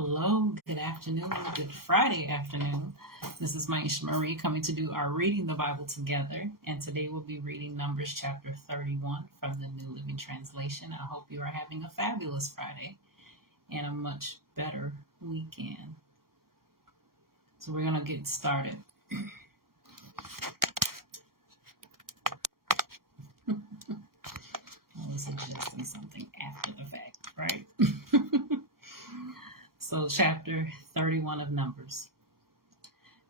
Hello, good afternoon, good Friday afternoon. This is Myesha Marie coming to do our Reading the Bible together. And today we'll be reading Numbers chapter 31 from the New Living Translation. I hope you are having a fabulous Friday and a much better weekend. So we're going to get started. I was suggesting something after the fact, right? So chapter 31 of Numbers.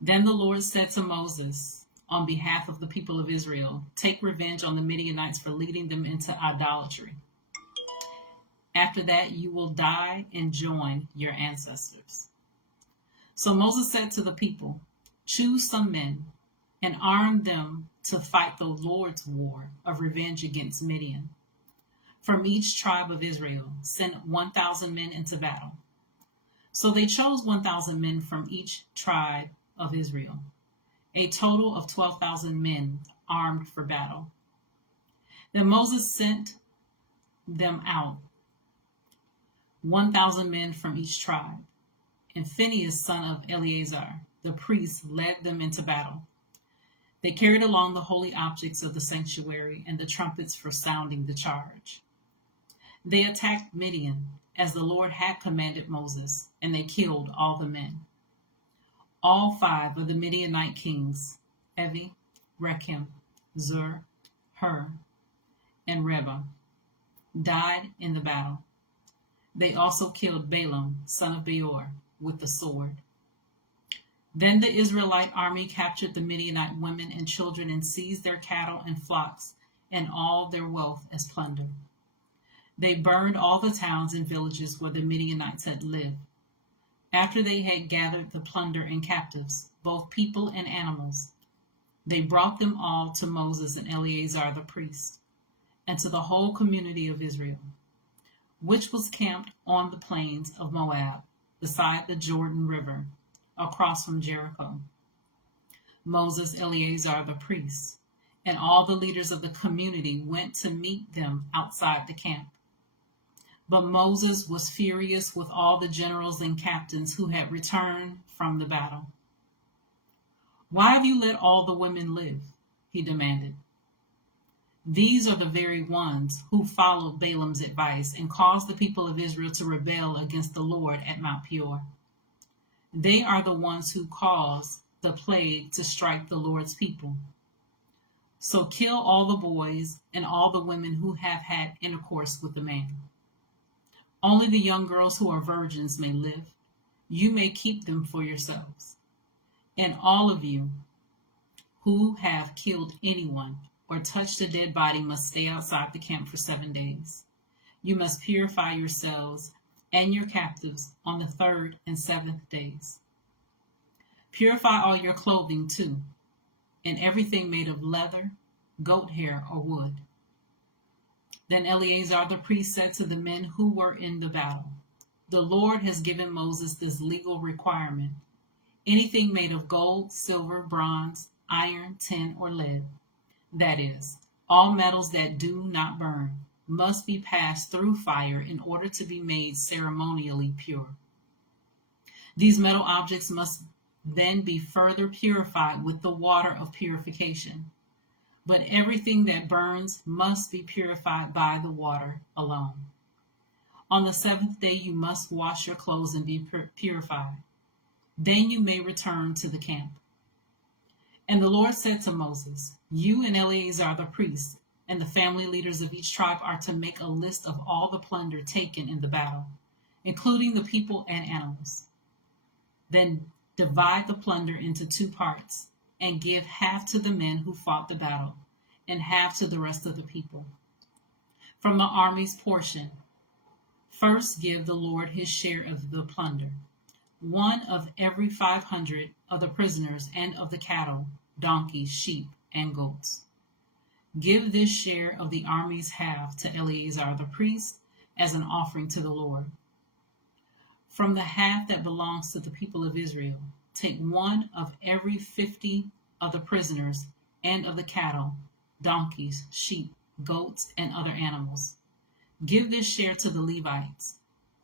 Then the Lord said to Moses, on behalf of the people of Israel, take revenge on the Midianites for leading them into idolatry. After that, you will die and join your ancestors. So Moses said to the people, choose some men and arm them to fight the Lord's war of revenge against Midian. From each tribe of Israel, send 1,000 men into battle. So they chose 1,000 men from each tribe of Israel, a total of 12,000 men armed for battle. Then Moses sent them out, 1,000 men from each tribe, and Phinehas, son of Eleazar, the priest, led them into battle. They carried along the holy objects of the sanctuary and the trumpets for sounding the charge. They attacked Midian, as the Lord had commanded Moses, and they killed all the men. All 5 of the Midianite kings, Evi, Rechem, Zur, Hur, and Reba, died in the battle. They also killed Balaam, son of Beor, with the sword. Then the Israelite army captured the Midianite women and children and seized their cattle and flocks and all their wealth as plunder. They burned all the towns and villages where the Midianites had lived. After they had gathered the plunder and captives, both people and animals, they brought them all to Moses and Eleazar the priest, and to the whole community of Israel, which was camped on the plains of Moab, beside the Jordan River, across from Jericho. Moses, Eleazar the priest, and all the leaders of the community went to meet them outside the camp. But Moses was furious with all the generals and captains who had returned from the battle. Why have you let all the women live? He demanded. These are the very ones who followed Balaam's advice and caused the people of Israel to rebel against the Lord at Mount Peor. They are the ones who caused the plague to strike the Lord's people. So kill all the boys and all the women who have had intercourse with the man. Only the young girls who are virgins may live. You may keep them for yourselves. And all of you who have killed anyone or touched a dead body must stay outside the camp for 7 days. You must purify yourselves and your captives on the 3rd and 7th days. Purify all your clothing too, and everything made of leather, goat hair, or wood. Then Eleazar the priest said to the men who were in the battle, the Lord has given Moses this legal requirement. Anything made of gold, silver, bronze, iron, tin, or lead, that is, all metals that do not burn, must be passed through fire in order to be made ceremonially pure. These metal objects must then be further purified with the water of purification. But everything that burns must be purified by the water alone. On the 7th day you must wash your clothes and be purified. Then you may return to the camp. And the Lord said to Moses, you and Eleazar the priest and the family leaders of each tribe are to make a list of all the plunder taken in the battle, including the people and animals. Then divide the plunder into 2 parts, and give half to the men who fought the battle, and half to the rest of the people. From the army's portion, first give the Lord his share of the plunder, 1 of every 500 of the prisoners and of the cattle, donkeys, sheep, and goats. Give this share of the army's half to Eleazar the priest as an offering to the Lord. From the half that belongs to the people of Israel, take 1 of every 50 of the prisoners and of the cattle, donkeys, sheep, goats, and other animals. Give this share to the Levites,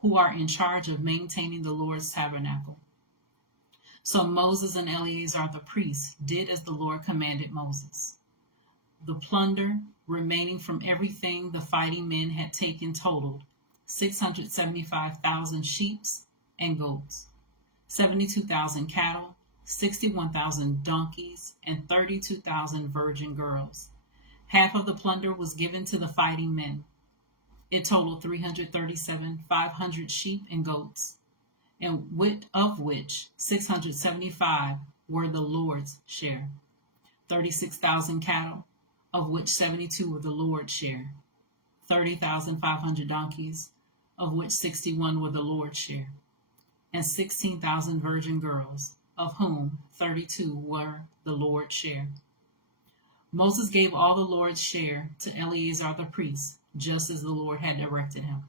who are in charge of maintaining the Lord's tabernacle. So Moses and Eleazar the priest did as the Lord commanded Moses. The plunder remaining from everything the fighting men had taken totaled 675,000 sheep and goats, 72,000 cattle, 61,000 donkeys, and 32,000 virgin girls. Half of the plunder was given to the fighting men. It totaled 337,500 sheep and goats, and of which 675 were the Lord's share. 36,000 cattle, of which 72 were the Lord's share. 30,500 donkeys, of which 61 were the Lord's share. And 16,000 virgin girls, of whom 32 were the Lord's share. Moses gave all the Lord's share to Eleazar the priest, just as the Lord had directed him.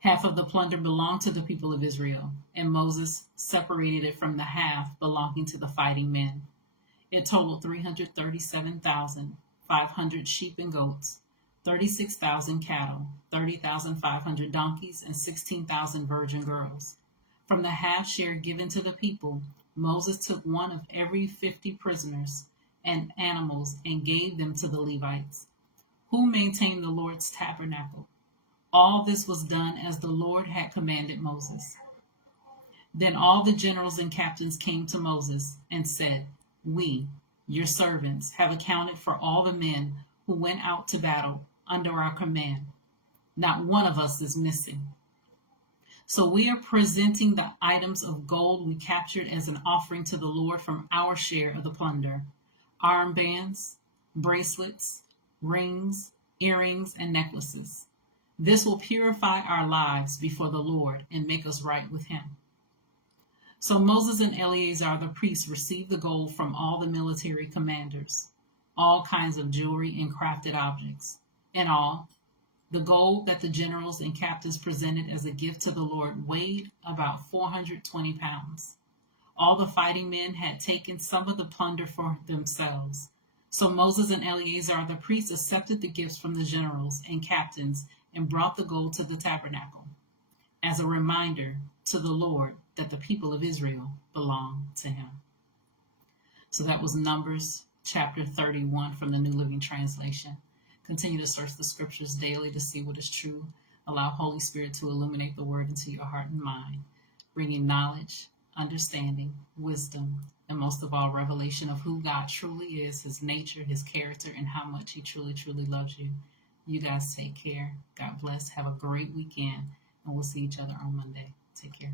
Half of the plunder belonged to the people of Israel, and Moses separated it from the half belonging to the fighting men. It totaled 337,500 sheep and goats, 36,000 cattle, 30,500 donkeys, and 16,000 virgin girls. From the half share given to the people, Moses took one of every 50 prisoners and animals and gave them to the Levites, who maintained the Lord's tabernacle. All this was done as the Lord had commanded Moses. Then all the generals and captains came to Moses and said, "We, your servants, have accounted for all the men who went out to battle under our command. Not one of us is missing. So we are presenting the items of gold we captured as an offering to the Lord from our share of the plunder: armbands, bracelets, rings, earrings, and necklaces. This will purify our lives before the Lord and make us right with him." So Moses and Eleazar the priest received the gold from all the military commanders, all kinds of jewelry and crafted objects. In all, the gold that the generals and captains presented as a gift to the Lord weighed about 420 pounds. All the fighting men had taken some of the plunder for themselves. So Moses and Eleazar the priest accepted the gifts from the generals and captains and brought the gold to the tabernacle, as a reminder to the Lord that the people of Israel belong to him. So that was Numbers chapter 31 from the New Living Translation. Continue to search the scriptures daily to see what is true. Allow Holy Spirit to illuminate the word into your heart and mind, bringing knowledge, understanding, wisdom, and most of all, revelation of who God truly is, his nature, his character, and how much he truly, truly loves you. You guys take care. God bless. Have a great weekend, and we'll see each other on Monday. Take care.